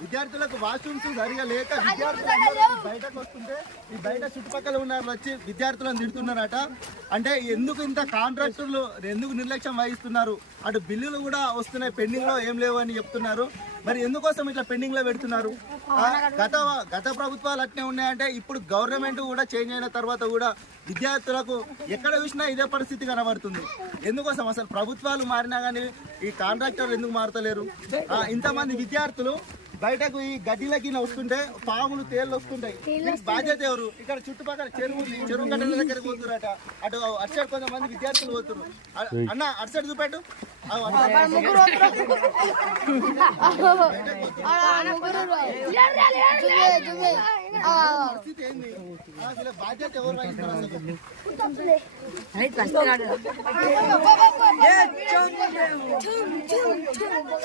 విద్యార్థులకు వాష్రూమ్స్ సరిగా లేక విద్యార్థులు బయటకు వస్తుంటే ఈ బయట చుట్టుపక్కల ఉన్న వాళ్ళు వచ్చి విద్యార్థులను తిడుతున్నారట. అంటే ఎందుకు ఇంత కాంట్రాక్టర్లు ఎందుకు నిర్లక్ష్యం వహిస్తున్నారు? అటు బిల్లులు కూడా వస్తున్నాయి, పెండింగ్ లో ఏం లేవు అని చెప్తున్నారు. మరి ఎందుకోసం ఇట్లా పెండింగ్ లో పెడుతున్నారు? గత ప్రభుత్వాలు అట్నే ఉన్నాయంటే ఇప్పుడు గవర్నమెంట్ కూడా చేంజ్ అయిన తర్వాత కూడా విద్యార్థులకు ఎక్కడ చూసినా ఇదే పరిస్థితి కనబడుతుంది. ఎందుకోసం అసలు ప్రభుత్వాలు మారినా కానీ ఈ కాంట్రాక్టర్లు ఎందుకు మారతలేరు? ఇంతమంది విద్యార్థులు బయటకు ఈ గడ్డిలకి వస్తుంటే పాములు తేళ్లు వస్తుంటాయి. బాధ్యత ఎవరు? ఇక్కడ చుట్టుపక్కల చెరువు గడ్డల దగ్గరికి పోతురట. అటు అటు కొంతమంది విద్యార్థులు పోతున్నారు. అన్న అటు సైడ్ చూపెట్టు. పరిస్థితి ఏంది? బాధ్యత ఎవరు వహిస్తారు?